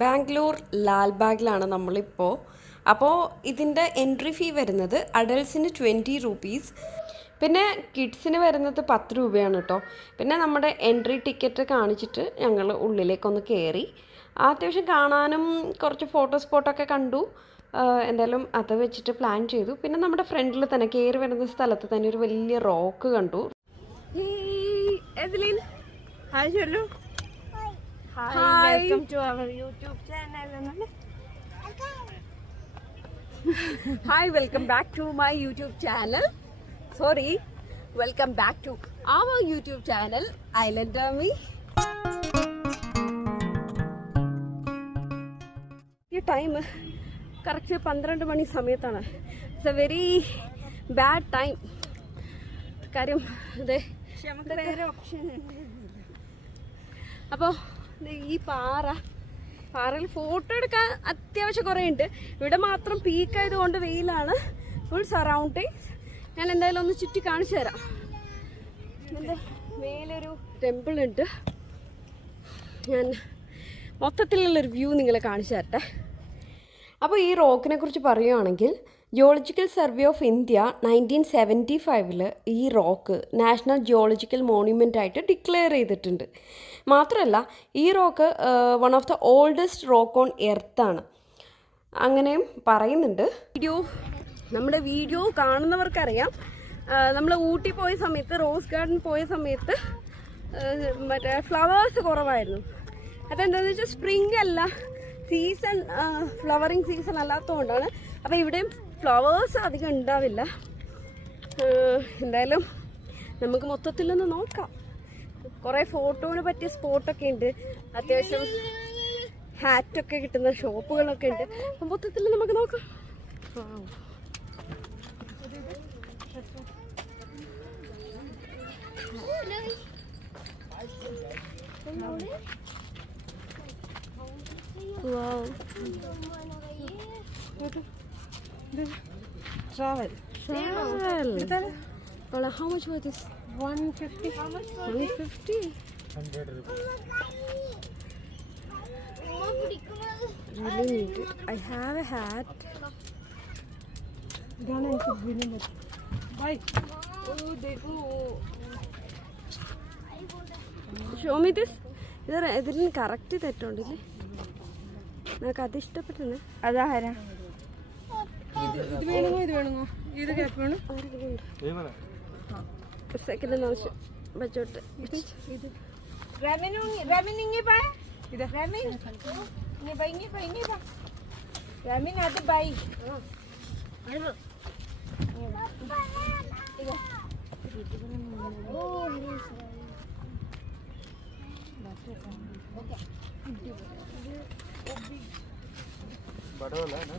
ബാംഗ്ലൂർ ലാൽബാഗിലാണ് നമ്മളിപ്പോൾ. അപ്പോൾ ഇതിൻ്റെ എൻട്രി ഫീ വരുന്നത് അഡൾട്ട്സിന് 20 റുപ്പീസ്, പിന്നെ കിഡ്സിന് വരുന്നത് 10 രൂപയാണ് കേട്ടോ. പിന്നെ നമ്മുടെ എൻട്രി ടിക്കറ്റ് കാണിച്ചിട്ട് ഞങ്ങൾ ഉള്ളിലേക്കൊന്ന് കയറി. അത്യാവശ്യം കാണാനും കുറച്ച് ഫോട്ടോ സ്പോട്ടൊക്കെ കണ്ടു. എന്തായാലും അത് വെച്ചിട്ട് പ്ലാൻ ചെയ്തു. പിന്നെ നമ്മുടെ ഫ്രണ്ടിൽ തന്നെ കയറി വരുന്ന സ്ഥലത്ത് തന്നെ ഒരു വലിയ റോക്ക് കണ്ടു. ഹായ് ചൊല്ലു. Hi. Welcome to our YouTube channel. Hi, welcome back to my YouTube channel. Sorry, welcome back to our YouTube channel, Island Army. ഈ ടൈം കറക്റ്റ് 12 മണി സമയത്താണ്. It's A very bad time. കാര്യം അതെ, അപ്പോൾ ഈ പാറയിൽ photo എടുക്കാൻ അത്യാവശ്യം കുറേ ഉണ്ട്. ഇവിടെ മാത്രം പീക്കായതുകൊണ്ട് വെയിലാണ്. ഫുൾ സറൗണ്ടിങ്സ് ഞാൻ എന്തായാലും ഒന്ന് ചുറ്റി കാണിച്ചു തരാം. എൻ്റെ മേലൊരു ടെമ്പിൾ ഉണ്ട്. ഞാൻ മൊത്തത്തിലുള്ളൊരു വ്യൂ നിങ്ങളെ കാണിച്ചു തരട്ടെ. അപ്പോൾ ഈ റോക്കിനെ കുറിച്ച് പറയുകയാണെങ്കിൽ ജിയോളജിക്കൽ സർവേ ഓഫ് ഇന്ത്യ 1975 ഈ റോക്ക് നാഷണൽ ജിയോളജിക്കൽ മോണ്യുമെൻ്റ് ആയിട്ട് ഡിക്ലെയർ ചെയ്തിട്ടുണ്ട്. മാത്രമല്ല ഈ rock one of the oldest rock on എർത്താണ് അങ്ങനെയും പറയുന്നുണ്ട്. നമ്മുടെ വീഡിയോ കാണുന്നവർക്കറിയാം, നമ്മൾ ഊട്ടി പോയ സമയത്ത്, റോസ് ഗാർഡൻ പോയ സമയത്ത് മറ്റേ ഫ്ലവേഴ്സ് കുറവായിരുന്നു. അതെന്താണെന്ന് വെച്ചാൽ സ്പ്രിംഗ് അല്ല, സീസൺ ഫ്ലവറിങ് സീസൺ അല്ലാത്തതുകൊണ്ടാണ്. അപ്പോൾ ഇവിടെയും ഫ്ലവേഴ്സ് അധികം ഉണ്ടാവില്ല. എന്തായാലും നമുക്ക് മൊത്തത്തിലൊന്ന് നോക്കാം. കുറേ ഫോട്ടോന് പറ്റിയ സ്പോട്ടൊക്കെ ഉണ്ട്. അത്യാവശ്യം ഹാറ്റൊക്കെ കിട്ടുന്ന ഷോപ്പുകളൊക്കെ ഉണ്ട്. അപ്പം മൊത്തത്തിൽ നമുക്ക് നോക്കാം. Travel. Well, how much was this? 150. How much? 150. 100 rupees. Really need it. I have a hat. Gana is winning it. Bye. Oh, देखो. Show me this. ഇതിന് കറക്റ്റ് തെറ്റുണ്ടല്ലേ? നമുക്ക് അത് ഇഷ്ടപ്പെട്ടു. അതാരാ? ഇത് വേണമോ? ഇത് ക്യാപ്പ് വേണം. സെക്കൻഡ് ആവശ്യം വെച്ചോട്ടെ. റമിനിങ്ങി ബൈ. ഇത് റമിൻ. നീ ബൈങ്ങി ബൈ. റമിൻ അത് ബൈ. बड़ा वाला है ना?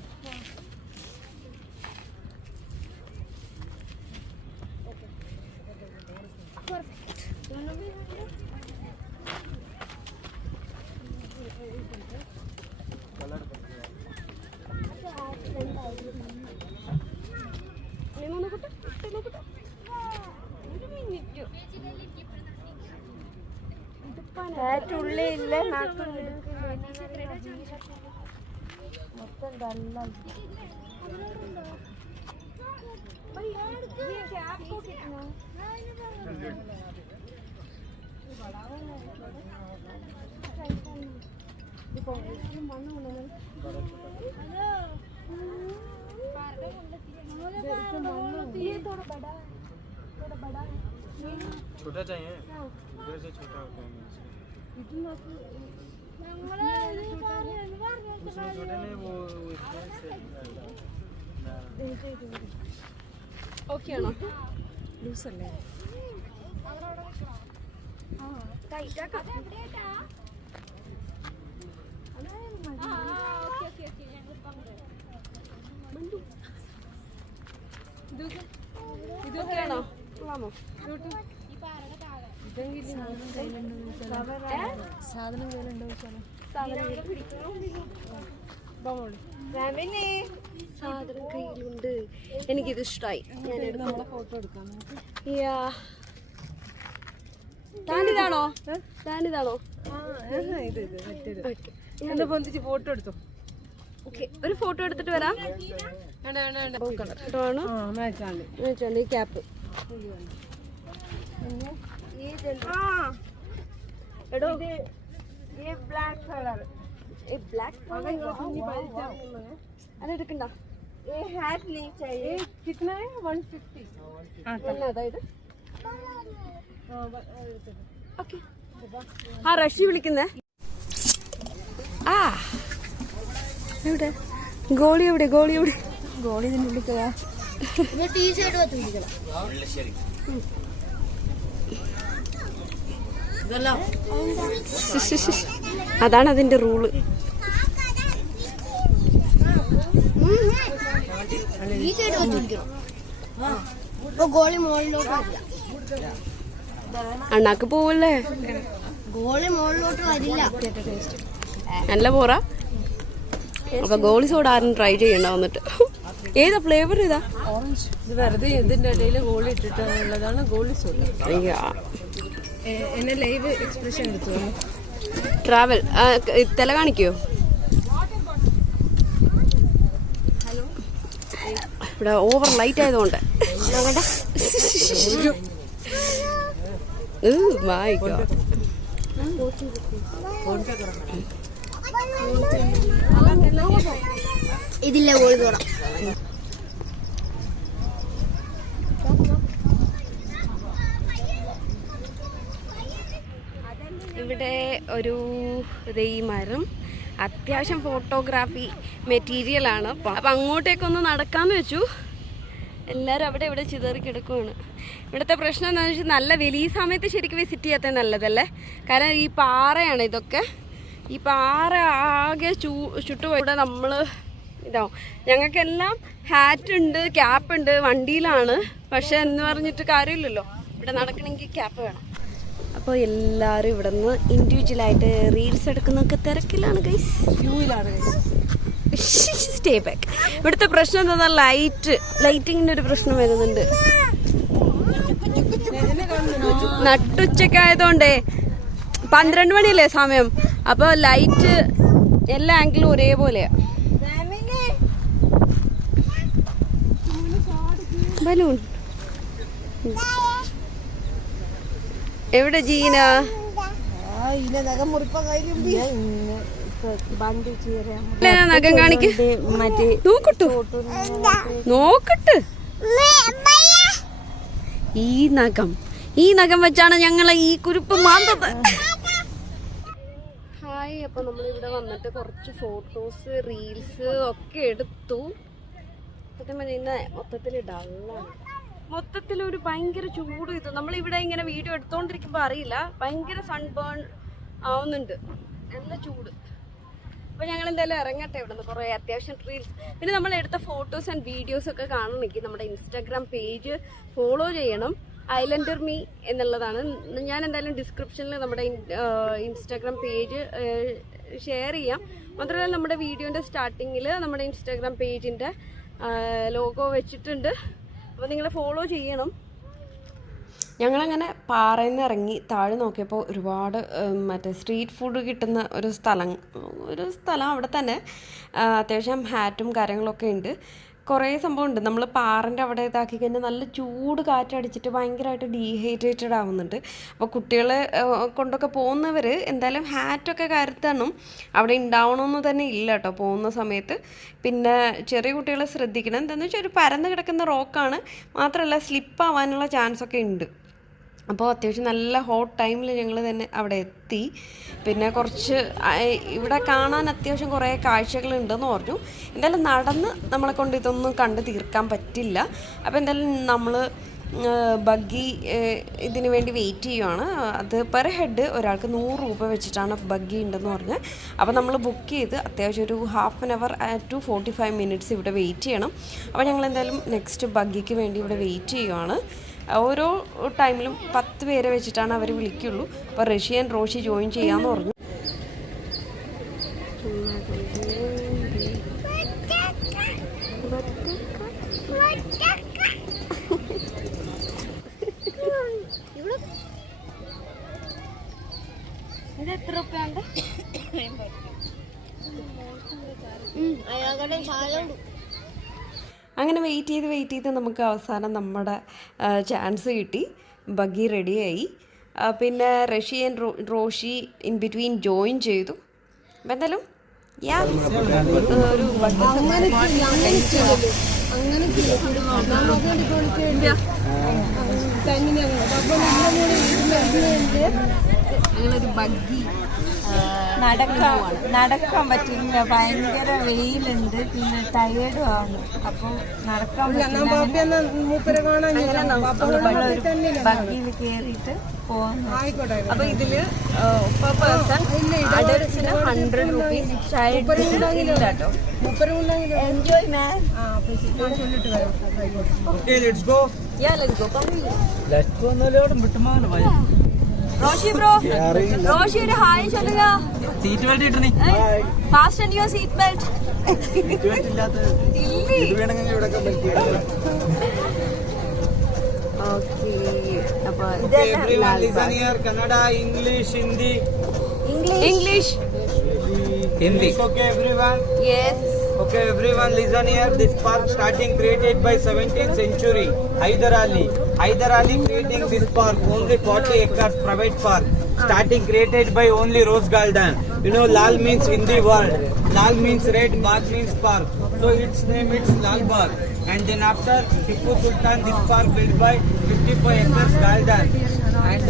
ഉള്ളില്ല മൊത്തം ഡല്ല. छोटा चाहिए, इधर से छोटा होता है। उसमें छोटे नहीं, वो ഓക്കെ ആണോ? ലൂസ് അല്ലേ? ഇതൊക്കെ ആണോ? കൊള്ളാമോ? സാധനം കയ്യിലുണ്ടോ? സാധനം കയ്യിലുണ്ട്. എനിക്കിത് ഇഷ്ടമായി. ഞാൻ നമ്മളെ ഫോട്ടോ എടുക്കാം. താനിതാണോ താനിതാണോ? ഇത് മറ്റേത് എന്താ പൊന്തിച്ച് ഫോട്ടോ എടുത്തോ. ഓക്കെ, ഒരു ഫോട്ടോ എടുത്തിട്ട് വരാം. ഈ ക്യാപ്പ് എടോ ബ്ലാക്ക് കളർ അതെടുക്കണ്ട. hat नहीं चाहिए. कितना है? 150. അതായത് ഓക്കെ. ആ റഷി വിളിക്കുന്നേ. ആ എവിടെ ഗോളി? എവിടെ ഗോളി? എവിടെ ഗോളി? ഇതിന്റെ വിളിക്കുക. അതാണ് അതിന്റെ റൂള്. അണ്ണാക്ക് പോവല്ലേ? ഗോളി മുകളിലോട്ട് വരില്ല. നല്ല പോറ. അപ്പൊ ഗോളി സോഡ ആരും ട്രൈ ചെയ്യണ്ട വന്നിട്ട്. ഏതാ ഫ്ലേവർ? ഇതാ ഇത് വെറുതെ ഇതിന്റെ ഇടയിൽ ഗോളി ഇട്ടിട്ടുള്ളതാണ് ഗോളി സോഡ. എന്നെ ലൈവ് എക്സ്പ്രഷൻ എടുത്തു. ട്രാവൽ തല കാണിക്കോ? ഇവിടെ ഓവർ ലൈറ്റ് ആയതുകൊണ്ട് ഇതില്ല ഗോളി തോടാം. ഇവിടെ ഒരു ഈ മരം അത്യാവശ്യം ഫോട്ടോഗ്രാഫി മെറ്റീരിയലാണ്. അപ്പം അങ്ങോട്ടേക്കൊന്ന് നടക്കാമെന്ന് വെച്ചു. എല്ലാവരും അവിടെ ഇവിടെ ചിതറി കിടക്കുവാണ്. ഇവിടുത്തെ പ്രശ്നം എന്താണെന്ന് വെച്ചാൽ നല്ല വലിയ സമയത്ത് ശരിക്കും വിസിറ്റ് ചെയ്യാത്ത നല്ലതല്ലേ. കാരണം ഈ പാറയാണ് ഇതൊക്കെ. ഈ പാറ ആകെ ചുട്ടുപോയി. നമ്മൾ ഇതാവും. ഞങ്ങൾക്കെല്ലാം ഹാറ്റ് ഉണ്ട്, ക്യാപ്പ് ഉണ്ട്, വണ്ടിയിലാണ്. പക്ഷെ എന്ന് പറഞ്ഞിട്ട് കാര്യമില്ലല്ലോ, ഇവിടെ നടക്കണമെങ്കിൽ ക്യാപ്പ് വേണം. അപ്പോൾ എല്ലാവരും ഇവിടെ നിന്ന് ഇൻഡിവിജ്വലായിട്ട് റീൽസ് എടുക്കുന്നൊക്കെ തിരക്കിലാണ് ഗൈസ്. Stay back. ഇവിടുത്തെ പ്രശ്നം എന്താ? ലൈറ്റിങ്ങിൻ്റെ ഒരു പ്രശ്നം വരുന്നുണ്ട്. നട്ടുച്ചക്കായതുകൊണ്ടേ 12 മണിയല്ലേ സമയം. അപ്പോൾ ലൈറ്റ് എല്ലാ ആംഗിളും ഒരേപോലെയാ. ബലൂൺ എവിടെ ജീന? നഖം കാണിക്ക്. നോക്കട്ട്. ഈ നഖം വെച്ചാണ് ഞങ്ങളെ ഈ കുരുപ്പ് മാന്തത്. ഹായ്. അപ്പൊ നമ്മളിവിടെ വന്നിട്ട് കുറച്ച് ഫോട്ടോസ് റീൽസ് ഒക്കെ എടുത്തു. സത്യം പറഞ്ഞാൽ ഇന്ന് മൊത്തത്തിൽ ഡള്ളാണ്. മൊത്തത്തിലൊരു ഭയങ്കര ചൂട്. ഇത് നമ്മളിവിടെ ഇങ്ങനെ വീഡിയോ എടുത്തോണ്ടിരിക്കുമ്പോൾ അറിയില്ല, ഭയങ്കര സൺബേൺ ആവുന്നുണ്ട്, നല്ല ചൂട്. അപ്പോൾ ഞങ്ങൾ എന്തായാലും ഇറങ്ങട്ടെ ഇവിടെ നിന്ന്. കുറേ അത്യാവശ്യം റീൽസ് പിന്നെ നമ്മൾ എടുത്ത ഫോട്ടോസ് ആൻഡ് വീഡിയോസ് ഒക്കെ കാണണമെങ്കിൽ നമ്മുടെ ഇൻസ്റ്റാഗ്രാം പേജ് ഫോളോ ചെയ്യണം. ഐലൻഡർ മീ എന്നുള്ളതാണ്. ഞാൻ എന്തായാലും ഡിസ്ക്രിപ്ഷനിൽ നമ്മുടെ ഇൻസ്റ്റാഗ്രാം പേജ് ഷെയർ ചെയ്യാം. മാത്രമല്ല നമ്മുടെ വീഡിയോൻ്റെ സ്റ്റാർട്ടിങ്ങിൽ നമ്മുടെ ഇൻസ്റ്റാഗ്രാം പേജിൻ്റെ ലോഗോ വെച്ചിട്ടുണ്ട്. അപ്പോൾ നിങ്ങൾ ഫോളോ ചെയ്യണം. ഞങ്ങളങ്ങനെ പാറയിൽ നിന്ന് ഇറങ്ങി താഴെ നോക്കിയപ്പോൾ ഒരുപാട് മറ്റേ സ്ട്രീറ്റ് ഫുഡ് കിട്ടുന്ന ഒരു സ്ഥലം അവിടെ തന്നെ അത്യാവശ്യം ഹാറ്റും കാര്യങ്ങളൊക്കെ ഉണ്ട്. കുറേ സംഭവമുണ്ട്. നമ്മൾ പാറൻ്റെ അവിടെ ഇതാക്കി കഴിഞ്ഞാൽ നല്ല ചൂട് കാറ്റടിച്ചിട്ട് ഭയങ്കരമായിട്ട് ഡീഹൈഡ്രേറ്റഡ് ആവുന്നുണ്ട്. അപ്പോൾ കുട്ടികളെ കൊണ്ടൊക്കെ പോകുന്നവർ എന്തായാലും ഹാറ്റൊക്കെ കരുത്തണം. അവിടെ ഉണ്ടാവണമെന്ന് തന്നെ ഇല്ല കേട്ടോ പോകുന്ന സമയത്ത്. പിന്നെ ചെറിയ കുട്ടികളെ ശ്രദ്ധിക്കണം. എന്താണെന്ന് വെച്ചാൽ ഒരു പരന്ന് കിടക്കുന്ന റോക്കാണ്, മാത്രമല്ല സ്ലിപ്പാവാനുള്ള ചാൻസൊക്കെ ഉണ്ട്. അപ്പോൾ അത്യാവശ്യം നല്ല ഹോട്ട് ടൈമിൽ ഞങ്ങൾ തന്നെ അവിടെ എത്തി. പിന്നെ കുറച്ച് ഇവിടെ കാണാൻ അത്യാവശ്യം കുറേ കാഴ്ചകളുണ്ടെന്ന് പറഞ്ഞു. എന്തായാലും നടന്ന് നമ്മളെ കൊണ്ട് ഇതൊന്നും കണ്ട് തീർക്കാൻ പറ്റില്ല. അപ്പോൾ എന്തായാലും നമ്മൾ ബഗ്ഗി ഇതിന് വേണ്ടി വെയിറ്റ് ചെയ്യുവാണ്. അത് പെർ ഹെഡ് ഒരാൾക്ക് 100 രൂപ വെച്ചിട്ടാണ് ബഗ്ഗി ഉണ്ടെന്ന് പറഞ്ഞ്. അപ്പോൾ നമ്മൾ ബുക്ക് ചെയ്ത് അത്യാവശ്യം ഒരു ½ ആൻ അവർ ടു 45 മിനിറ്റ്സ് ഇവിടെ വെയിറ്റ് ചെയ്യണം. അപ്പോൾ ഞങ്ങൾ എന്തായാലും നെക്സ്റ്റ് ബഗ്ഗിക്ക് വേണ്ടി ഇവിടെ വെയിറ്റ് ചെയ്യുവാണ്. ഓരോ ടൈമിലും 10 പേരെ വെച്ചിട്ടാണ് അവർ വിളിക്കുള്ളൂ. അപ്പോൾ റഷി ആൻഡ് റോഷി ജോയിൻ ചെയ്യാമെന്ന് പറഞ്ഞു. അയാളുടെ ചായ അങ്ങനെ വെയിറ്റ് ചെയ്ത് നമുക്ക് അവസാനം നമ്മുടെ ചാൻസ് കിട്ടി. ബഗ്ഗി റെഡിയായി. പിന്നെ Rushi and Roshi in between join ചെയ്തു. അപ്പം എന്തായാലും ഒരു ഞങ്ങളൊരു ബഗ്ഗി നടക്കാൻ പറ്റില്ല, ഭയങ്കര വെയിലുണ്ട്, പിന്നെ ടയേർഡും ആണ്. അപ്പം നടക്കാൻ ബഗ്ഗിയിൽ കയറിയിട്ട് പോകുന്നു. അപ്പൊ ഇതില് പെർ പേഴ്സൺ അഡൽട്സിന് 100 rupees, ചൈൽഡിന് ഇല്ല കേട്ടോ. Enjoy man. Okay, let's go. Yeah, let's go. Come. Let's go. നല്ലോണം വിട്ടുമാന ഭയ. റോഷി ബ്രോ, റോഷി ഒരു ഹായ് ചൊല്ലുക. സീറ്റ് ബെൽറ്റ് ഇട്ടണി. Fast your seat belt. Seat belt ഇല്ലാത്ത ഇത് വേണമെങ്കിൽ ഇവിടെ ബെൽറ്റ് ചെയ്യാം. ഓക്കേ, അപ്പോൾ everyone listen here. Kannada, English, Hindi. English. Hindi. Okay, everyone. Yes. Okay, everyone listen here. This park starting created by 17th century. Hyder Ali creating this park. Only 40 acres private park. Starting created by only Rose Garden. You know, Lal means Hindi word. Lal means red, Bagh means park. So its name it's Lal Bagh. And then after Tipu Sultan, this park built by 55 acres garden. And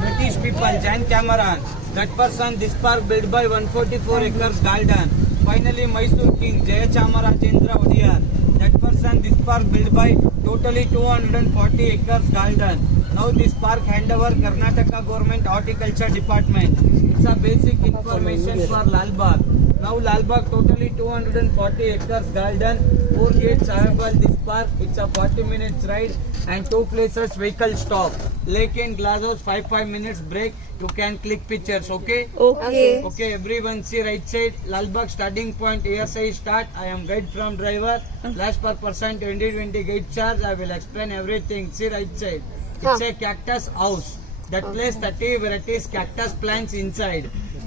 British people, Jan Cameron. That person, this park built by 144 acres garden. Finally, Mysore King, Jayachamara Odiyar. That person, this park built by totally 240 acres garden. Now this park hand over Karnataka Government Horticulture Department. It's a basic information for Lal Bagh. Now Lal Bagh totally 240 acres garden, 4 gates available this park. It's a 40 minutes ride and 2 places vehicle stop. Lake and glass house 5 minutes break. You can click pictures, okay? Okay, everyone see right side. Lal Bagh starting point ASI start. I am guide from driver. Last per person 20 guide charge. I will explain everything. See right side. It's a cactus house. That place 30 varieties cactus plants inside.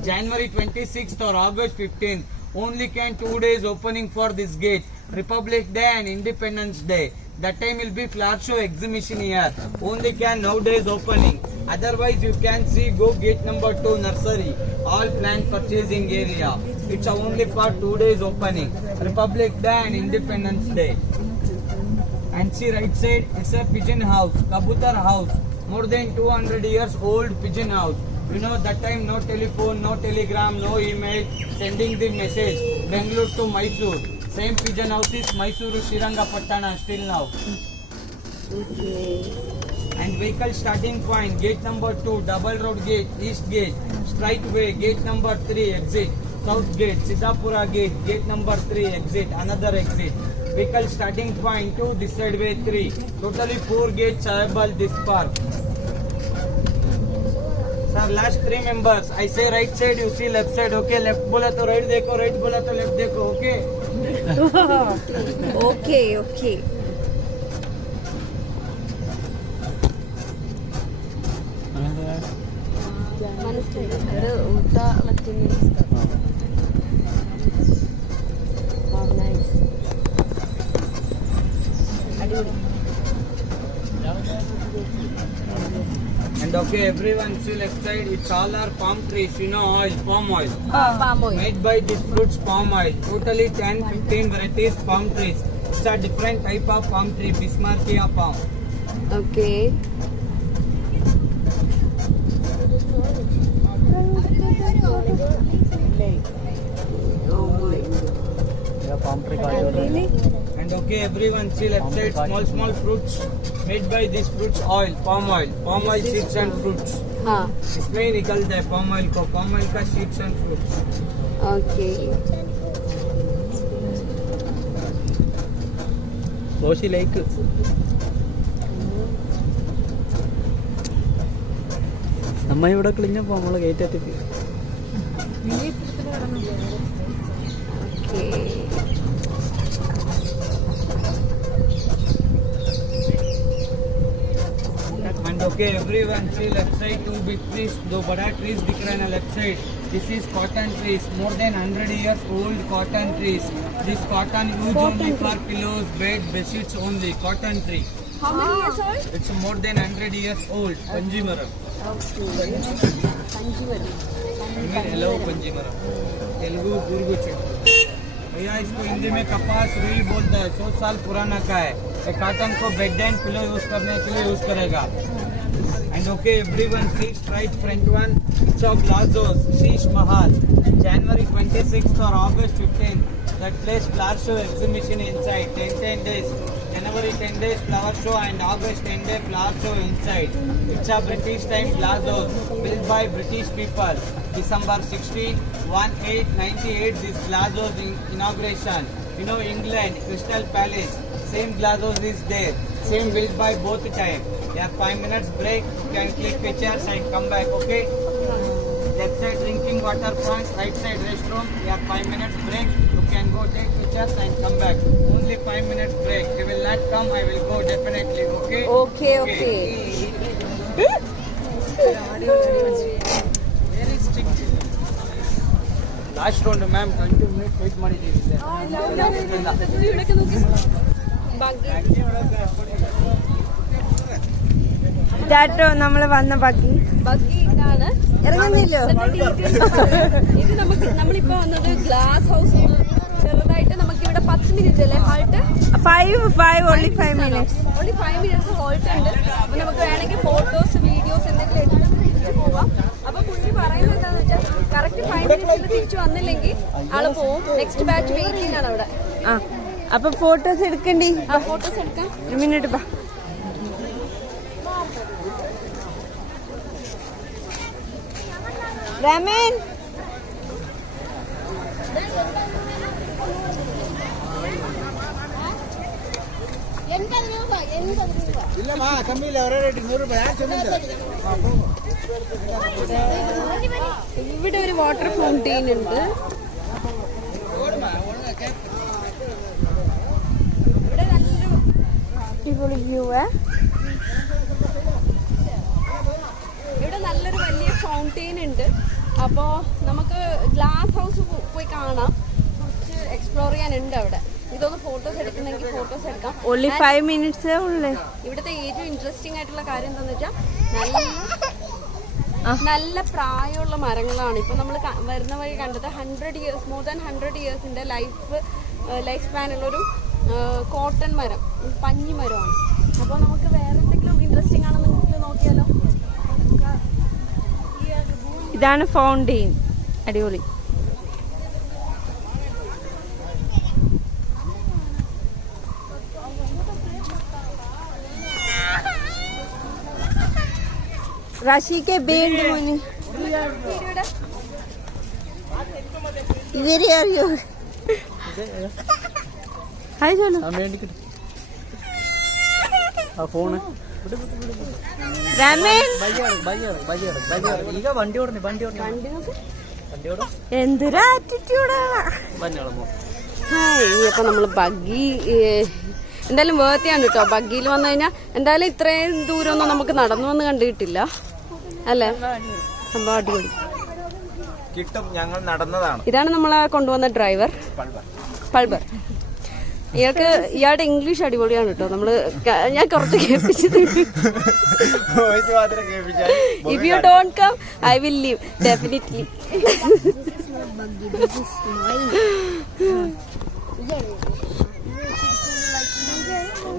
January 26th or August 15th. Only can 2 days opening for this gate. Republic Day and Independence Day. That time will be flower show exhibition here. Only can nowadays opening. Otherwise you can see go gate number 2 nursery. All plant purchasing area. It's only for 2 days opening. Republic Day and Independence Day. And see right side, it's a pigeon house, Kabutar house. More than 200 years old pigeon house. You know that time no telephone, no telegram, no email, sending the message. Bangalore to Mysore. Same pigeon house is Mysuru Srirangapatna still now. Okay. And vehicle starting point, gate number 2, double road gate, east gate, straight way, gate number 3, exit, south gate, Siddhapura gate, gate number 3, exit, another exit. Vehicle starting point 2, this side way 3. Totally 4 gates available this park. Sir, last 3 members. I say right side, you see left side. Okay, left bola to right dekho, right bola to left dekho. Okay. Okay. മനസ്സിലായി. ഊട്ട And okay, everyone see left side. It's all our palm trees. You know oil, palm oil. palm oil. Made by these fruits, palm oil. Totally 10-15 varieties palm trees. It's a different type of palm tree, Bismarckia palm. Okay. Really? And okay, everyone see left side, small fruits made by these fruits oil, palm oil seeds and fruits. हाँ. इसमें ही निकलता है palm oil का seeds and fruits. Okay. Roshi like. നമ്മ ഇവിടെ ക്ലിഞ്ഞപ്പോ നമ്മള് gate എത്തി. Okay. And Okay, everyone see left side 2 big trees. दो बड़ा trees दिख रहे हैं ना left side. This is cotton trees, more than 100 years old cotton trees. This cotton used only for pillows, bed, bedsheets only. Cotton tree. How many years old? It's more than 100 years old. Panjimaram. Panjimaram. Hello Panjimaram. Telugu गुरगु भैया इसको हिंदी में कपास रुई बोलता है. 100 साल पुराना का है. ये कॉटन को बेड एंड पिलो यूज करने के लिए यूज करेगा. And okay, everyone see straight front one. It's of Glazos, Sheesh Mahal. January 26th or August 15th. That place flower show exhibition inside. 10 days. January 10 days flower show and August 10 day flower show inside. It's a British time Glazos built by British people. December 16, 1898 this Glazos inauguration. You know England, Crystal Palace. Same Glazos is there. Same built by both time. You have 5 minutes break. You can click pictures and come back. Okay. Left side drinking water point. Right side restroom. You have 5 minutes break. You can go take pictures and come back. Only 5 minutes break. You will not come. I will go definitely. Okay. Okay. Very strict. Last round, ma'am. 20 minutes wait ಮಾಡಿದ್ದೀವಿ ಇಲ್ಲಿ. ഇതാട്ടോ നമ്മള് വന്ന ബാക്കി buggy ഇതാണ്. ഇറങ്ങുന്നില്ലോ. ഇത് നമ്മളിപ്പോ വന്നത് ഗ്ലാസ് ഹൗസ്. ചെറുതായിട്ട് നമുക്ക് ഇവിടെ 10 മിനിറ്റ് അല്ലേ halt? 5 only 5 minutes. Only 5 minutes halt ഉണ്ട്. അപ്പൊ നമുക്ക് വേണമെങ്കിൽ ഫോട്ടോസ് വീഡിയോസ് എന്തെങ്കിലും എടുത്ത് തിരിച്ചു പോവാം. അപ്പൊ കുഞ്ഞി പറയുന്നത് എന്താന്ന് വെച്ചാൽ കറക്റ്റ് 5 മിനിറ്റ്സിൽ തിരിച്ചു വന്നില്ലെങ്കിൽ ആള് പോവും. നെക്സ്റ്റ് ബാച്ച് വെയിറ്റിംഗ് ആണ് അവിടെ. അപ്പൊ ഫോട്ടോസ് എടുക്കണ്ടി. ഫോട്ടോസ് എടുക്കാം. 1 minute ബാ. രാമൻ ಇಲ್ಲಮ್ಮ ಕಮ್ಮಿ ಇಲ್ಲ. ಅವರೇ 100 ರೂಪಾಯಿ ಯಾರು ಚೆಂದಿಲ್ಲ. ഇവിടെ ഒരു വാട്ടർ ഫൗണ്ടെയിൻ ഉണ്ട്. ഇവിടെ നല്ലൊരു അടിപൊളി വ്യൂ. ഇവിടെ നല്ലൊരു വലിയ ഫൗണ്ടെയിൻ ഉണ്ട്. അപ്പോൾ നമുക്ക് ഗ്ലാസ് ഹൗസ് പോയി കാണാം. കുറച്ച് എക്സ്പ്ലോർ ചെയ്യാനുണ്ട് അവിടെ. ഇതൊന്ന് ഫോട്ടോസ് എടുക്കുന്നെങ്കിൽ ഫോട്ടോസ് എടുക്കാം. only 5 minutes ഉള്ളേ. ഇവിടുത്തെ ഏറ്റവും ഇൻട്രസ്റ്റിംഗ് ആയിട്ടുള്ള കാര്യം എന്താണെന്ന് വെച്ചാൽ നല്ല പ്രായമുള്ള മരങ്ങളാണ്. ഇപ്പൊ നമ്മൾ വരുന്ന വഴി കണ്ടത് 100 years, മോർ ദാൻ 100 yearsന്റെ ലൈഫ് സ്പാനുള്ളൊരു കോട്ടൺ മരം, പഞ്ഞി മരമാണ്. അപ്പോൾ നമുക്ക് വേറെ എന്തെങ്കിലും ഇൻട്രസ്റ്റിംഗ് ആണെന്ന് നമുക്ക് നോക്കിയാലോ? ഇതാണ് ഫൗണ്ടെയിൻ. അടിപൊളി. റാഷിക്ക് ബേണ്ട് മോനെ ഇവരെ അറിയോ? ഹായ് ചോലോ. രാമൻ ಈಗ വണ്ടി ഓടണേ. എന്തൊരു ആറ്റിറ്റ്യൂഡാണ്. അപ്പൊ നമ്മള് ബഗ്ഗി എന്തായാലും വേർത്തിയാണ് കേട്ടോ. ബഗ്ഗിയിൽ വന്നു കഴിഞ്ഞാൽ എന്തായാലും ഇത്രയും ദൂരമൊന്നും നമുക്ക് നടന്നു വന്ന് കണ്ടിട്ടില്ല അല്ലേ? സംഭവം അടിപൊളി. കിട്ടും. ഞങ്ങൾ നടന്നതാണ്. ഇതാണ് നമ്മളെ കൊണ്ടുവന്ന ഡ്രൈവർ പൾബർ. ഇയാളുടെ ഇംഗ്ലീഷ് അടിപൊളിയാണ് കേട്ടോ. ഞാൻ കുറച്ച് കേൾപ്പിച്ചത്. If you don't come I will leave definitely.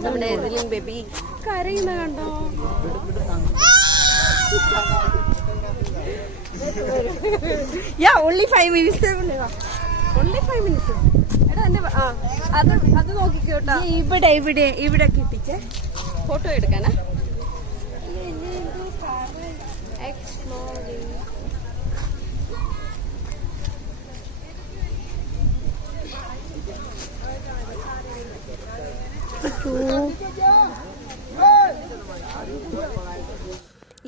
നമ്മുടെ എതിലും ബേബി കരയുന്ന കണ്ടോ? only 5 minutes. only 5 minutes. എടാ എന്നെ അത് നോക്കിക്കോട്ടാ. ഇവിടെ കിട്ടിച്ചേ ഫോട്ടോ എടുക്കാനാ?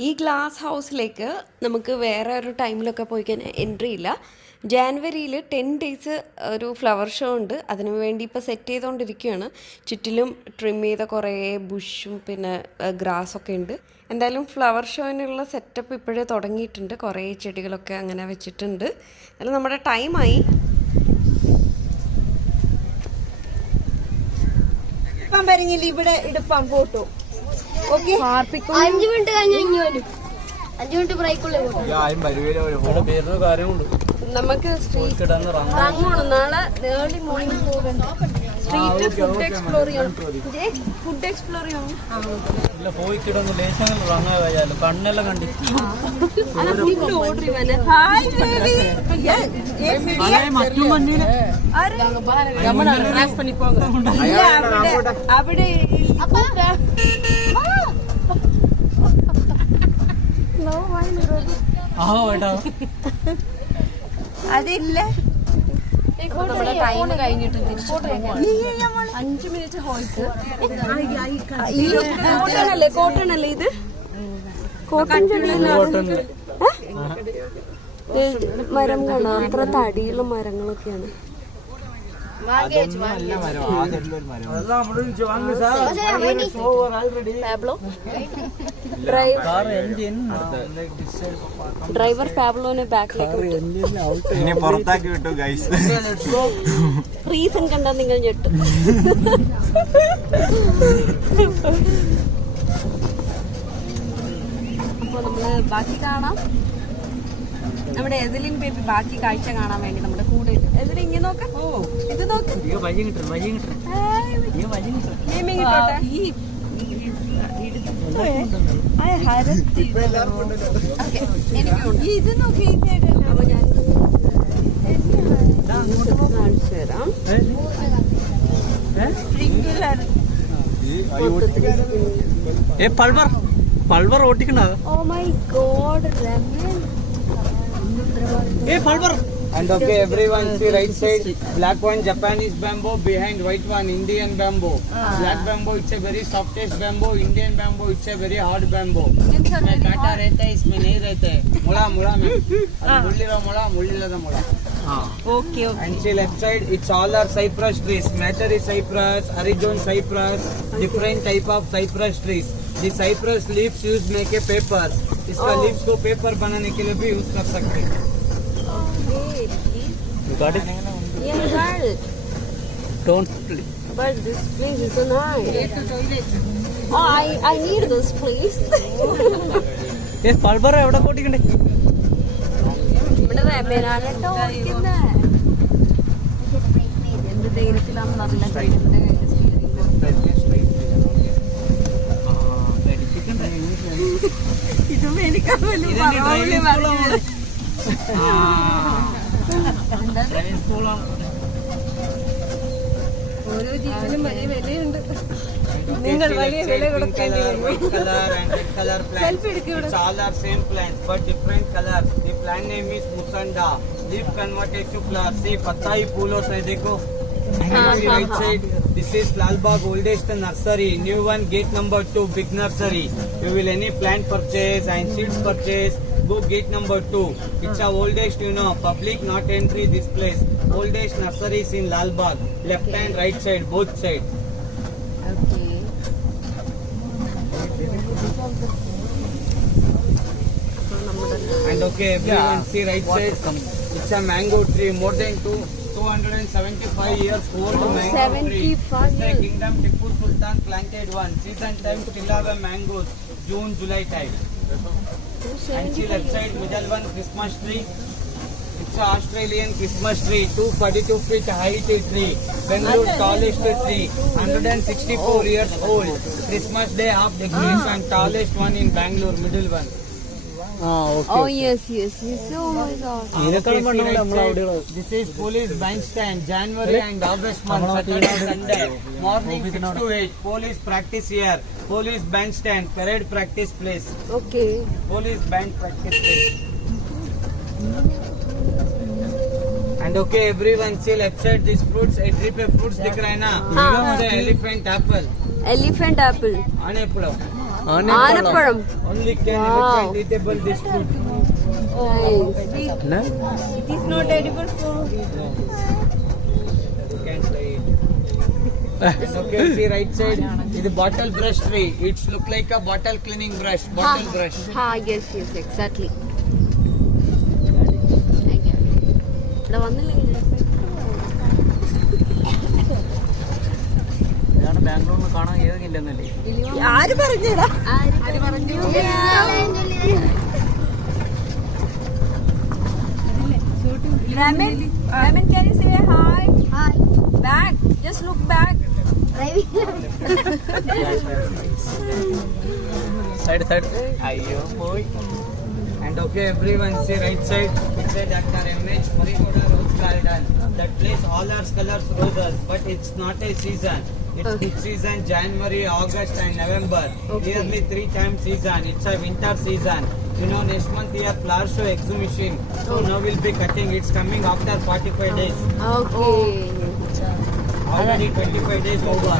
ഈ ഗ്ലാസ് ഹൗസിലേക്ക് നമുക്ക് വേറെ ഒരു ടൈമിലൊക്കെ പോയി കഴിഞ്ഞാൽ എൻട്രി ഇല്ല. ജാനുവരിയിൽ 10 days ഒരു ഫ്ലവർ ഷോ ഉണ്ട്. അതിനു വേണ്ടി ഇപ്പോൾ സെറ്റ് ചെയ്തുകൊണ്ടിരിക്കുകയാണ്. ചുറ്റിലും ട്രിം ചെയ്ത കുറേ ബുഷും പിന്നെ ഗ്രാസൊക്കെ ഉണ്ട്. എന്തായാലും ഫ്ലവർ ഷോയിനുള്ള സെറ്റപ്പ് ഇപ്പോഴേ തുടങ്ങിയിട്ടുണ്ട്. കുറേ ചെടികളൊക്കെ അങ്ങനെ വെച്ചിട്ടുണ്ട്. എന്നാലും നമ്മുടെ ടൈമായി. പറഞ്ഞില്ല ഇവിടെ എടുപ്പാം ഫോട്ടോ. ഓക്കെ 5 മിനിറ്റ് കഴിഞ്ഞാൽ ഇനി വരും. 5 മിനിറ്റ് ബ്രേക്കുള്ളേ നമുക്ക് സ്ട്രീറ്റ് ഇറങ്ങണം. നാളെ ഏർലി മോർണിംഗ് പോകണ്ട. സ്ട്രീറ്റ് ഫുഡ് എക്സ്പ്ലോർ ചെയ്യണം. ഫുഡ് എക്സ്പ്ലോർ ചെയ്യണം. കണ്ണെല്ലാം കണ്ടിട്ട് ഓർഡർ ചെയ്യാൻ അവിടെ അതില്ല. ടൈം കഴിഞ്ഞിട്ട് 5 മിനിറ്റ് ഹോൾസ്. കോട്ടൺ അല്ലേ ഇത്? കോട്ടൺ മരം കാണാം. അത്ര തടിയുള്ള മരങ്ങളൊക്കെയാണ്. ഡ്രൈവർ പാബ്ലോനെ ബാക്കിലേക്ക് പുറത്താക്കി വിട്ടു ഗൈസ്. റീസൺ കണ്ടാൽ നിങ്ങൾ ഞെട്ടും. അപ്പൊ നമ്മള് ബാക്കി കാണാം. നമ്മുടെ എതിലിൻ ബേബി ബാക്കി കാഴ്ച കാണാൻ വേണ്ടി നമ്മുടെ കൂടെ എതിൽ ഇങ്ങനെ നോക്കാം. ഇത് നോക്ക്. ഇത് നോക്കി. അപ്പൊ ഞാൻ കാണിച്ചു തരാം. പൾവർ ഓട്ടിക്കണ. Oh my God Raman. And okay, everyone see right side. Black one Japanese bamboo, behind white one Indian bamboo. Black bamboo it's a very softest bamboo. Indian bamboo it's a very hard bamboo. इसमें कांटा रहता है, इसमें नहीं रहता है. मुड़ा में मुल्लीला मुड़ा. Okay. And see left side, it's all are cypress trees. Matter is cypress, Arizona cypress, different type of cypress trees. The cypress leaves use make a paper. इसका leaves को paper बनाने के लिए भी use कर सकते हैं. You got it? Yeah, I got it. Don't. But this place is so nice. Oh, I need this place. ये पल्वर है एवढा कोटी कंडे. ഇവിടെ റമനാട്ടോ ഓടിക്കുന്നേ. എന്ത് ധൈര്യത്തിലാണെന്ന് അറിയില്ല. എന്റെ കയ്യിൽ സ്റ്റിയറിംഗ് ഇതും എനിക്ക് ഓരോ ജീവനും വലിയ വിലയുണ്ട്. നിങ്ങൾ വലിയ വില കൊടുക്കേണ്ടി വരും. സെൽഫി എടുക്കും. All are same plants but different colors. The plant name is Musanda. Leaf converted to flower. See पत्ता ही फूल होता है देखो. Right side. This is Lalbagh oldest nursery. New one gate number 2 big nursery. You will any plant purchase and seeds purchase. Go gate number 2. It's our oldest, public not entry this place. Oldest nurseries in Lalbagh. Left and right side, both sides. Okay. And okay, everyone see right side. It's a mango tree, more than 275 years old mango tree. 75 It's a years. Kingdom Tipu Sultan planted one. Season time still have a mangoes, June, July time. And see left side, middle one Christmas tree. It's a Australian Christmas tree, 242 feet height tree. Bangalore tallest tree, 164 years old. Christmas day half decoration, tallest one in Bangalore, middle one. Oh yes. Oh my god. This is police bandstand, January and August month, Saturday, Sunday. Morning 6 to 8, police practice here. Police bandstand, parade practice place. Okay. Police band practice place. And okay, everyone see left side these fruits, a tree pe fruits dikh rahe na. It's elephant apple. Elephant apple. Aneppulam. ആനപ്പഴം. Only can elephant eatable this fruit. It is not edible fruit. You can try it. Okay, see right side. This is bottle brush tree. It's look like a bottle cleaning brush. Bottle brush. yes, exactly. ഇവിടെ വന്നില്ലെങ്കിൽ ഇതാണ് ബാംഗ്ലൂരിൽ കാണാൻ ഏതെങ്കിലെന്നല്ലേ? ആര് പറഞ്ഞടാ? ആര് പറഞ്ഞു? Ramen, can you say hi? Hi. Back. Just look back. Side. Ayyo boy. And okay, everyone see right side. It said Dr. M.H. Marigoda Rose Garden. That place all are colors roses, but it's not a season. It's good season January, August and November. Nearly 3 times season. It's a winter season. You know, next month here flower show exhibition. So now we'll be cutting. It's coming after 45 days. Already 25 days over.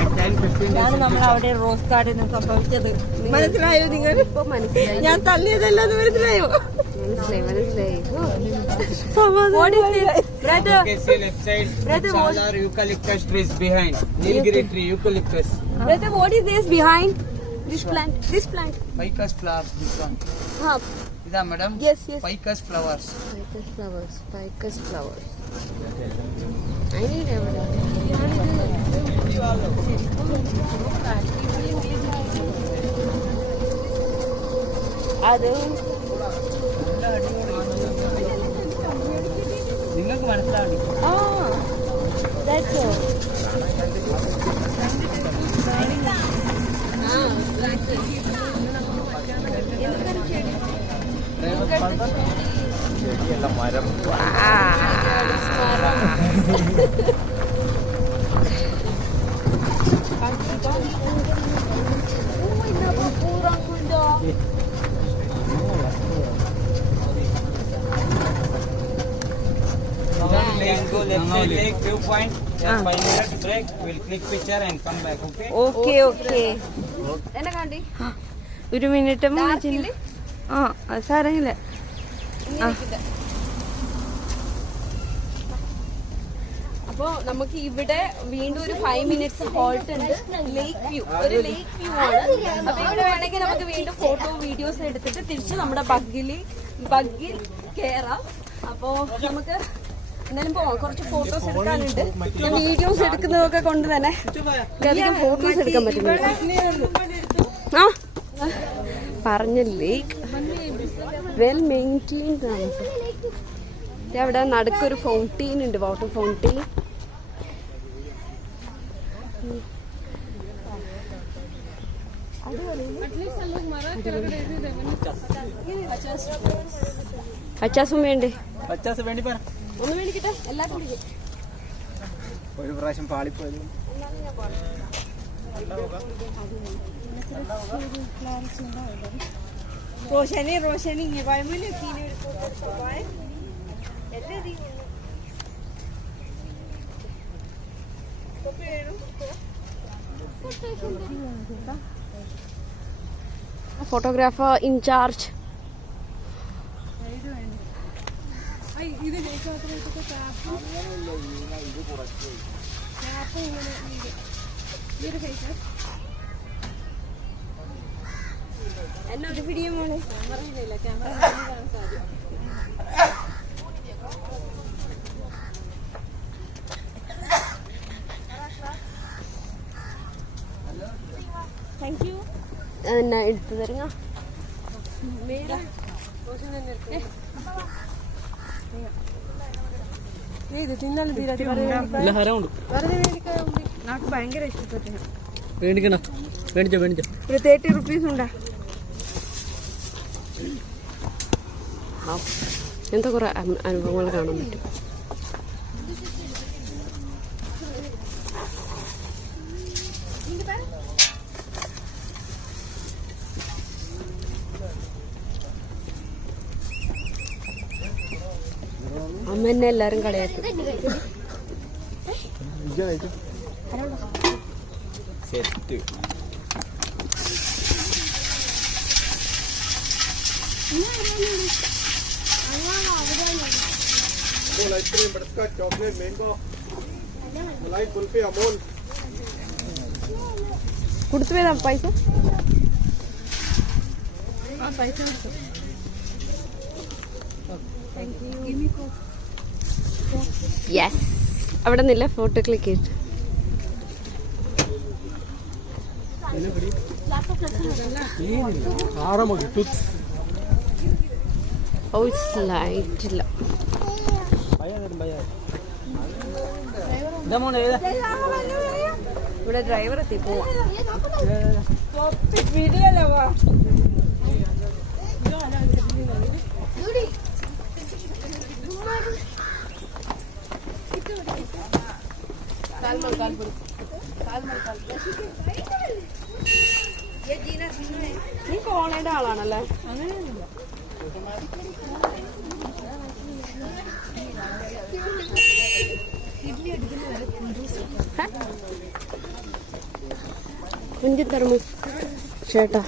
And 10-15 days. നമ്മൾ അവിടെ rose ഗാർഡന് സംഭവിച്ചത് മനസ്സിലായോ നിങ്ങൾ? ഞാൻ തള്ളിയതല്ലെന്ന് മനസ്സിലായോ? മനസ്സിലായി. What is this? Brother. Okay, see left side. It's all our eucalyptus trees behind. Nilgiri tree, eucalyptus. Brother, what is this behind? This plant. Ficus flowers, this one. Is that madam? Yes. Ficus flowers. Ficus flowers. I need evidence. അത് നിങ്ങൾക്ക് മനസ്സിലാവില്ല. that's all. ചെടിയല്ല മരം. Lake viewpoint. 5 minutes break. We'll click picture and come back. Okay. Okay. എന്നെ കണ്ടി? ഒരു minute സാരമില്ല. അപ്പൊ നമുക്ക് ഇവിടെ വീണ്ടും ഒരു 5 മിനിറ്റ്സ് ഹോൾട്ട് ഉണ്ട്. ലേക്ക് വ്യൂ ആണ്. അപ്പൊ ഇവിടെ വേണമെങ്കിൽ നമുക്ക് വീണ്ടും ഫോട്ടോ വീഡിയോസ് എടുത്തിട്ട് തിരിച്ച് നമ്മുടെ ബഗ്ഗിൽ കേറാം. അപ്പൊ നമുക്ക് എന്തായാലും പോവാം. കുറച്ച് ഫോട്ടോസ് എടുക്കാനുണ്ട്. ഞാൻ വീഡിയോസ് എടുക്കുന്നതൊക്കെ കൊണ്ട് തന്നെ അധികം ഫോട്ടോസ് എടുക്കാൻ പറ്റുന്നില്ല. പറഞ്ഞ ലേക്ക് വെൽ മെയിൻറ്റെയിൻഡ് ആണ്. അവിടെ നടുക്കൊരു ഫൗണ്ടെയിൻ ഉണ്ട്, വാട്ടർ ഫൗണ്ടെയിൻ. പച്ചാസും വേണ്ടേ? ഒന്ന് മേടിക്കട്ടെ, എല്ലാവർക്കും പിടിക്കും. ഒരു പ്രാവശ്യം പാളിപ്പോയത്. Roshni വയമില് photographer in charge. എന്നൊരു വീഡിയോ മോളെ ക്യാമറ കാണാൻ സാധിക്കും. Thank you. എന്നാ എടുത്തു തരുങ്ങ. ఇది తిన్నాను నాకు భయంకర ఇష్టപ്പെട്ടു. മേടിച്ചോ. ഒരു 30 rupees ഉണ്ടാ. എന്താ കുറെ അനുഭവങ്ങൾ കാണാൻ പറ്റും. അമ്മ എന്നെ എല്ലാരും കളിയാക്കും. Set. Ice cream butterscotch chocolate mango मलाई कुल्फी अमूल കൊടുത്തു വേണം പൈസ. യെസ്, അവിടെ നിന്നില്ല ഫോട്ടോ ക്ലിക്ക് ചെയ്തു. ഓ ലൈറ്റ് ഇല്ല. ഇവിടെ ഡ്രൈവർ എത്തി പോവാ. നീ കോളേജ് ആളാണല്ലേ? കുഞ്ചു തർമു ചേട്ടാ.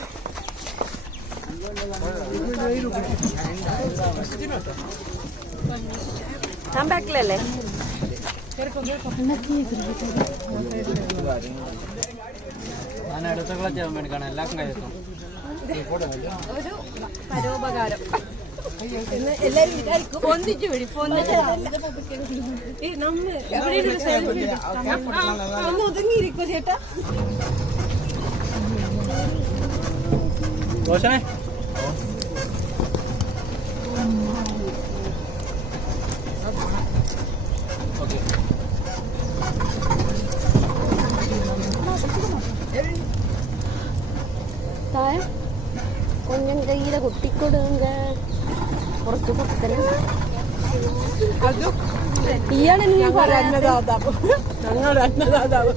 ഞാൻ ബാക്കിലല്ലേ? ഒരു പരോപകാരം എല്ലാരും വിചാരിക്കും ഒന്നിച്ചു പിടി ഒന്ന് ഒതുങ്ങിയിരിക്കോ ചേട്ടാ. கொஞ்சம் கையில கொட்டி கொடுங்க, കുറച്ച് കുത്തനെ. ഇയാളെന്ന് ഞാൻ പറയാതാതാവ്, ഞങ്ങളുടെ അന്നദാതാവ്.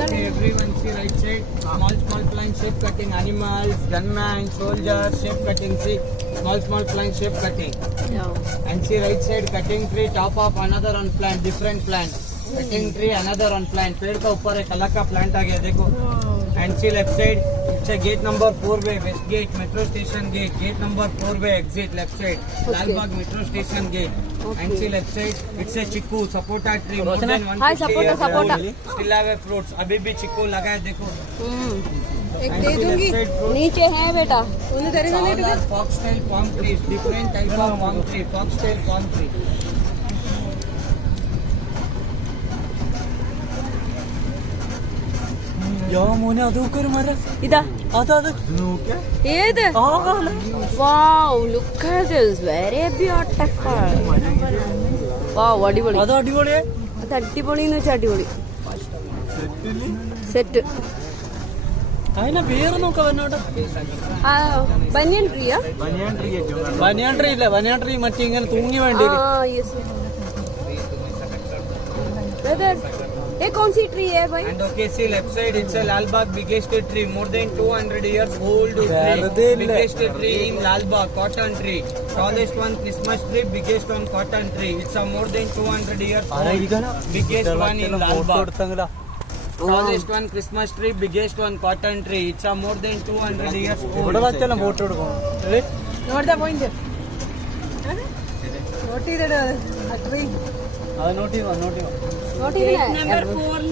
Okay, everyone see right side. Small plant shape cutting, animals, gunman, soldiers, shape cutting. See small plant shape cutting. And see right side cutting tree, top of another on plant, different plant. Cutting tree, another on plant. पेड़ का ऊपर एक अलग का plant आ गया देखो. And see left side, it's a gate number 4-way, west gate, metro station gate. Gate number 4-way, exit left side. Lalbagh metro station gate. And see left side, it's a chiku, sapota tree. More than 150 years old. Still have a fruits. अभी भी चिकू लगा है देखो. एक दे दूंगी. नीचे है बेटा. Foxtail palm trees, different type of palm tree. Foxtail palm tree. ഇതാ ഏത്? Wow, look at this, very beautiful. Wow, അടിപൊളി. അത് അടിപൊളി എന്ന് വെച്ചാൽ അടിപൊളി സെറ്റ്. ബനിയൻ ട്രീയാ? ബനിയൻ ട്രീ ഇല്ല, ബനിയൻ ട്രീ മറ്റേ ഇങ്ങനെ തൂങ്ങി വേണ്ടി. ये कौन सी ट्री है भाई? And okay, see left side, it's a Lalbagh biggest tree, more than 200 years old tree. Biggest tree in Lalbagh, cotton tree. Tallest one Christmas tree, biggest one cotton tree. It's a more than 200 years old. Biggest one in Lalbagh. Tallest one Christmas tree, biggest one cotton tree. It's a more than 200 years old. Note point note ചെയ്തിട tree. അത് note ചെയ്തോ. Number 4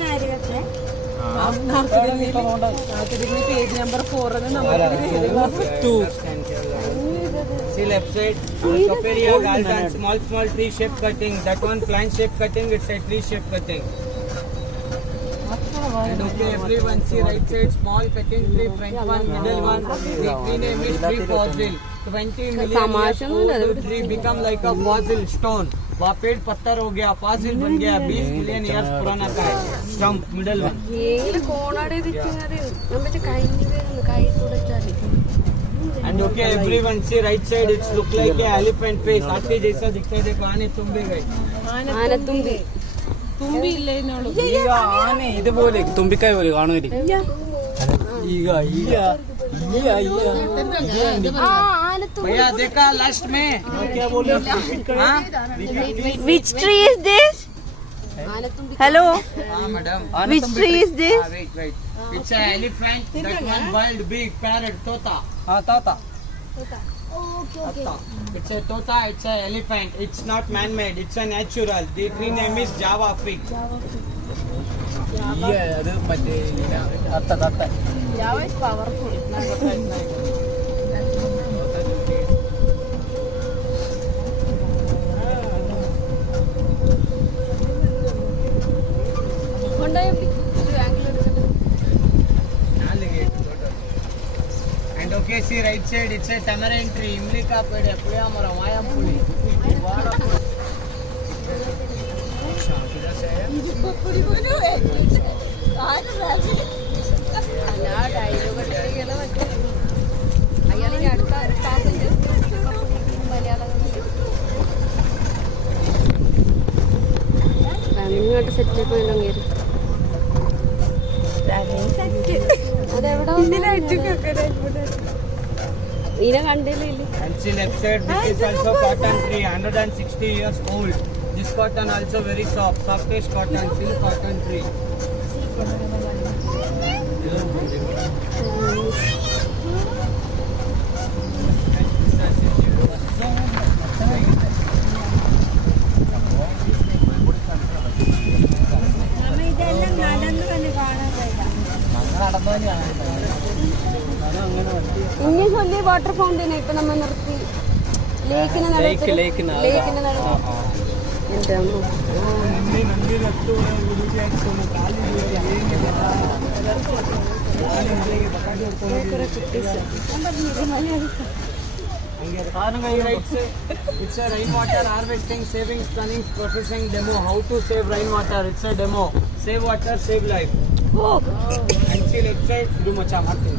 page number 4 See left side, Caperia garden, small tree shape cutting. That one plant shape cutting, it's a tree shape cutting. And okay, everyone see right side, small cutting tree, front one, middle one. The tree name is tree fossil. 20 million years old tree become like a fossil stone. वहाँ पेड़ पत्थर हो गया, fossil बन गया. 20 million years पुराना का है. Stump middle one. And okay, everyone see right side, it's look like a elephant face. हाथी जैसा दिखता है देखो. आने तुम भी गए. തുമ്പി ഇല്ലേ എന്നോളൂ. ಈಗ ಆನೆ ಇದುപോലെ ತುಂಬಿಕಾಯಿ പോലെ കാണുന്നില്ല. ಈಗ भैया देखा लास्ट में क्या बोले? Which tree is this? Hello. Madam. Which tree is this? Wait. It's an elephant. That one wild big parrot tota. Tota. It's a tota. It's an elephant. It's not man-made. It's a natural. The tree name is Java fig. Java is powerful. And okay, see right side. It's a tamarind tree. Imlika pede. Puya mara vaya puli. ഫാമിലിയായിട്ട് set പോയെല്ലാം കയറി ഇതിനെ കണ്ടില്ലേ. And see left side. This is also cotton tree. 160 years old. This cotton also very soft. Softest cotton. Silk cotton tree. ഇനി ചൊല്ലി water fountain ഇപ്പൊ നമ്മ നിർത്തി ലേക്കിന് It's a rainwater harvesting, saving, stunning, processing demo. How to save rainwater? It's a demo. Save water, save life. And see left side. Do macha Martin.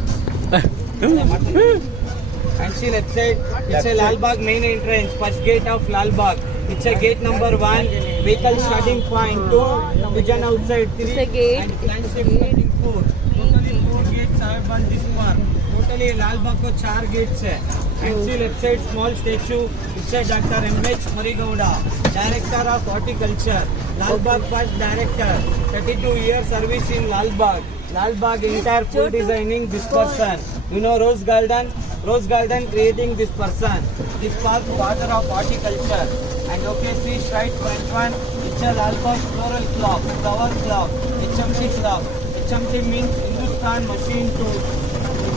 And see left side. It's a Lalbagh main entrance. First gate of Lalbagh. It's a gate number 1. Vehicle starting point 2. Vision outside 3. It's a gate. And plan shape starting 4. Totally 4 gates are on this park. Totally Lalbagh ko 4 gates hai. And see left side small statue. It's a Dr. M.H. Marigowda, Director of Horticulture. Lalbagh first director. 32 years service in Lalbagh. Lalbagh entire full designing this person. You know Rose Garden? Rose Garden creating this person. This park father of horticulture. And okay, see straight front one. It's a Lalbagh floral club, flower club, HMT club. HMT means Hindustan Machine Tools.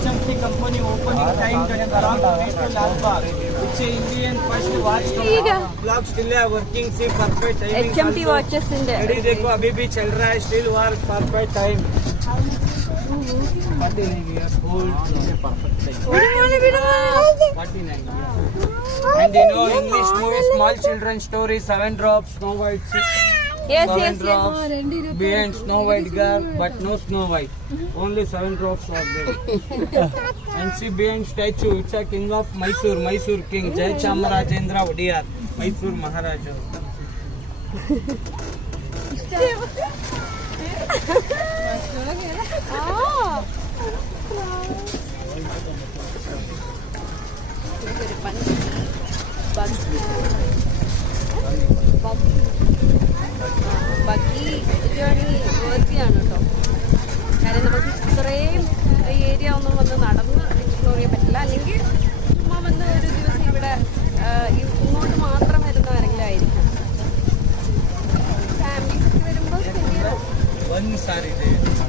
HMT company opening time that around Lalbagh. It's a Indian first watch club still are working. See perfect timing. HMT watches in there. Ready देखो अभी भी चल रहा है still work perfect time. 49 years old. Perfect time. 49 years. And you know English movie small children story 7 drops Snow White. Yes, 7 yes, drops. Behind Snow White girl but no Snow White. Only 7 drops of there. And see behind statue it's a king of Mysore king Jai Chamarajendra Odiyar. Mysore Maharaja. ബാക്കി journey വേർത്തിയാണ് കേട്ടോ. കാര്യം നമുക്ക് ഇത്രയും area ഒന്നും വന്ന് നടന്ന് explore ചെയ്യാൻ പറ്റില്ല. അല്ലെങ്കിൽ ചുമ്മാ വന്ന് ഒരു ദിവസം ഇവിടെ ഇങ്ങോട്ട് മാത്രം വരുന്നവരെങ്കിലും ആയിരിക്കും. ഫാമിലീസ് വരുമ്പോൾ സ്പെൻഡ് ചെയ്യണം.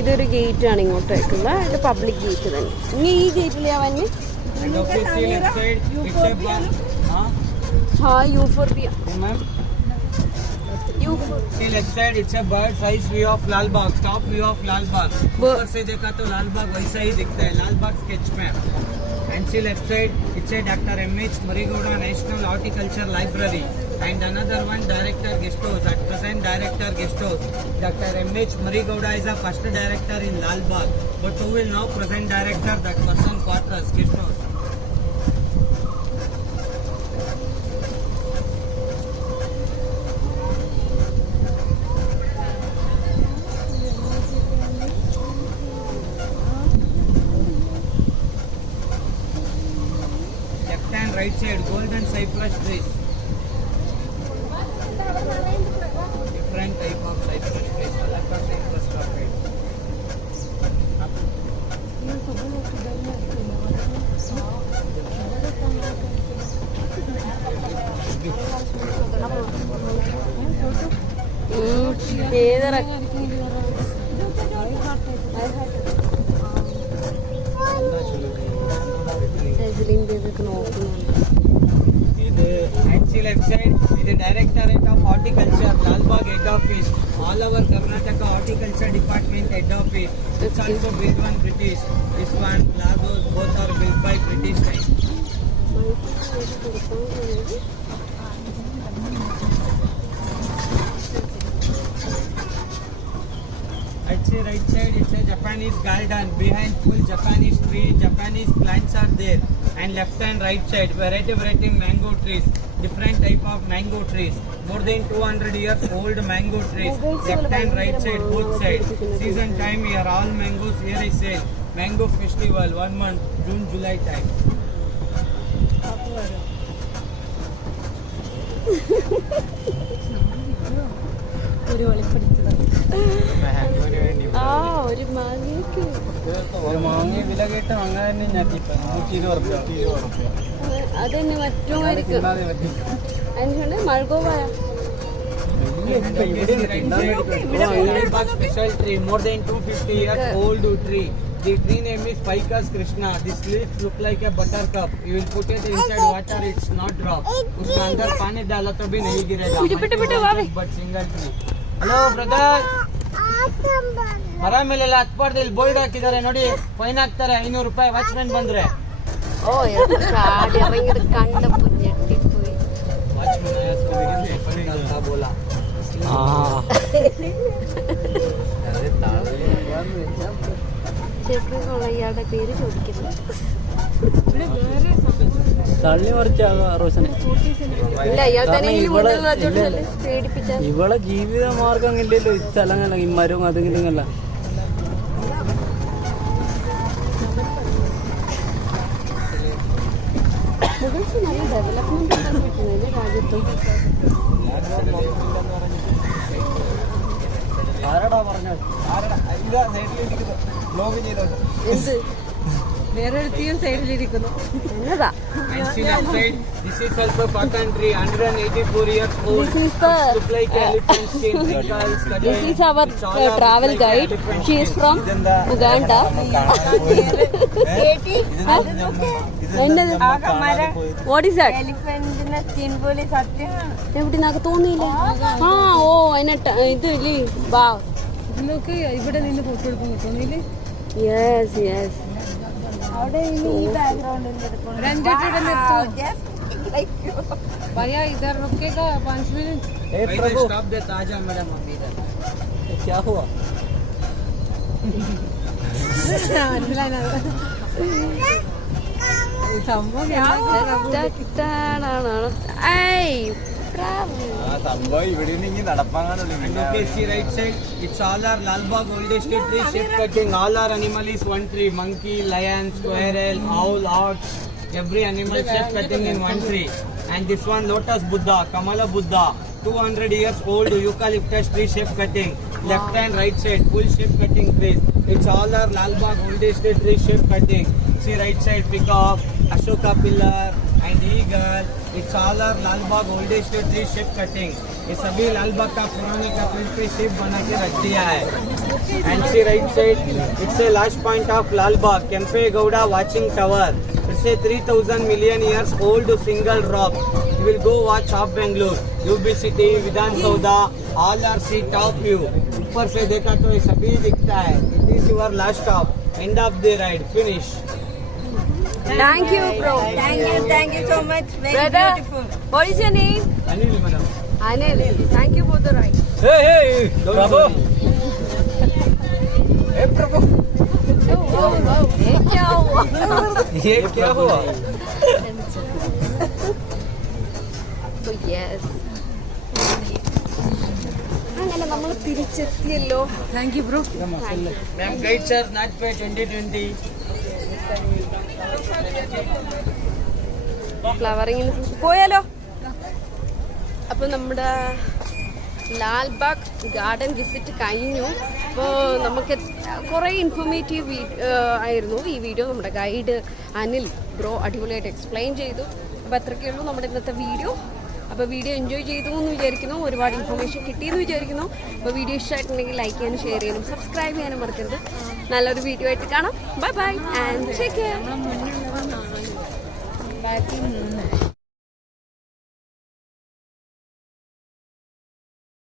ഇതൊരു ഗേറ്റ് ആണ് ഇങ്ങോട്ടേക്കുള്ള. ഇത് പബ്ലിക് ഗേറ്റ് തന്നെ. ഇനി ഈ ഗേറ്റിലാ വന്ന് euphorbia. See left side it's a bird's eye view of Lalbagh, top view of Lalbagh. ऊपर से देखा तो Lalbagh वैसा ही दिखता है, Lalbagh sketch map. And see left side it's a Dr. M.H. Marigowda National Horticulture Library. And another one director guest house. At present director guest house. Dr. M.H. Marigowda is the first director in Lalbagh. But who will now present director? That person quarters guest house. side, golden cypress trees. Different type of cypress trees. Alaka cypress carpet. ഏതറ Actually left side is the Directorate of Horticulture, Lalbagh head office. All our Karnataka Horticulture Department head office. It's also built one British. This one, Lagos, both are built by British time. Actually right side it's a Japanese garden. Behind full Japanese tree, Japanese plants are there. And left and right side variety mango trees. Different type of mango trees. More than 200 years old mango trees. Left and right side, both sides. Season time here, all mangoes here is sale. Mango festival, 1 month, June, July time. ഒരു മാങ്ങയ്ക്ക് മാങ്ങ വില കേട്ട് അങ്ങനെ തന്നെ ഞാൻ 120 രൂപ. അതന്നെ മറ്റുമായിരിക്കും അതിനുണ്ട് മഴകോവായ special tree, more than 250 years old tree. The tree name is Ficus Krishna. These leaves look like a buttercup. You will put it inside water, it's not drop. उसके अंदर पानी डाला तो भी नहीं गिरेगा. But single tree. Hello brother. ಮರ ಮೇಲೆಲ್ಲ ಹತ್ಬಾರ್ದು, ಇಲ್ಲಿ ಬೋರ್ಡ್ ಹಾಕಿದ್ದಾರೆ ನೋಡಿ, ಫೈನ್ ಹಾಕ್ತಾರೆ 500 ರೂಪಾಯಿ ವಾಚ್ಮ್ಯಾನ್ ಬಂದ್ರೆ. ഓ ഭയങ്കര കണ്ടപ്പോ ഞെട്ടിപ്പോയി. ഇയാളുടെ പേര് ചോദിക്കുന്നു. തള്ളി മറിച്ച റോഷനെ ഇല്ല ഇയാൾ തന്നെ പേടിപ്പിച്ച ഇവളെ ജീവിത മാർഗം ഇല്ലല്ലോ. ഈ സ്ഥലങ്ങള ഈ മരവും അതെങ്കിലുമല്ല. നല്ല ഡെവലപ്മെന്റ് പറ്റുന്നത് രാജ്യത്തും. ആരാടാ പറഞ്ഞത്? എന്ത് വേറെ ഒരുത്തിയും സൈഡിലിരിക്കുന്നു. എന്നതാ This is also cotton tree, 184 years old. This is the Look like elephant skin, wrinkles, this is our travel guide. She is from Uganda. What is that? എലിഫന്റിന്റെ സ്കിൻ പോലെ സത്യമാണ്. എവിടെ നിനക്ക് തോന്നിയില്ല? ആ ഓ അതിനെ ഇത് ഇല്ലേ വാ. ഇതിലൊക്കെ ഇവിടെ നിന്ന് ഫോട്ടോ എടുക്കാൻ കിട്ടുന്നില്ലേ? Yes yes. അവിടെ ഈ ബാക്ക്ഗ്രൗണ്ടിൽ भैया इधर रुकेगा 5 minute. Stop the Taja madam अभी इधर. क्या हुआ? സംഭവം ഇവിടെ നിന്ന് നടപ്പാകാനുള്ളൂ. Okay, see right side. It's all our Lalbagh oldest tree, shape cutting. All our animal is one tree. Monkey, lion, squirrel, owl, ox. Every animal shape cutting in one tree. And this one lotus Buddha, Kamala Buddha, 200 years old eucalyptus tree shape cutting. Left and right side, full shape cutting trees. It's all our Lalbagh oldest tree shape cutting. See right side, peacock, Ashoka pillar and eagle. It's all our Lalbagh oldest tree shape cutting. ये सभी लालबाग का पुराने का print पे shape बना के रख दिया है. And see right side, it's a last point of Lalbagh, Kempe Gowda watching tower. It's a 3000 million years old single rock. You will go watch of Bangalore, UB City, Vidhan Sauda, all are see top view. ऊपर से देखा तो ये सभी दिखता है. It is your last stop, end of the ride, finish. Thank you bro. Thank you so much. Very Brother, beautiful. what is your name? Anil madam. Anil. Thank you for the ride. Hey, Prabhu. Hey Prabhu. ये क्या हुआ? ये क्या हुआ? So yes. അങ്ങനെ നമ്മൾ തിരിച്ചെത്തിയല്ലോ. Thank you bro. Ma'am, guide charge not pay 2020. ഫ്ലവറിങ്ങിന് പോയാലോ? അപ്പോൾ നമ്മുടെ ലാൽബാഗ് ഗാർഡൻ വിസിറ്റ് കഴിഞ്ഞു. അപ്പോൾ നമുക്ക് കുറേ ഇൻഫോർമേറ്റീവ് ആയിരുന്നു ഈ വീഡിയോ. നമ്മുടെ ഗൈഡ് അനിൽ ബ്രോ അടിപൊളിയായിട്ട് എക്സ്പ്ലെയിൻ ചെയ്തു. അപ്പോൾ അത്രയ്ക്കുള്ളൂ നമ്മുടെ ഇന്നത്തെ വീഡിയോ. അപ്പോൾ വീഡിയോ എൻജോയ് ചെയ്തു എന്ന് വിചാരിക്കുന്നു, ഒരുപാട് ഇൻഫർമേഷൻ കിട്ടിയെന്ന് വിചാരിക്കുന്നു. അപ്പോൾ വീഡിയോ ഇഷ്ടമായിട്ടുണ്ടെങ്കിൽ ലൈക്ക് ചെയ്യാനും ഷെയർ ചെയ്യാനും സബ്സ്ക്രൈബ് ചെയ്യാനും മറക്കരുത്. നല്ലൊരു വീഡിയോ ആയിട്ട് കാണാം. Bye bye and take care.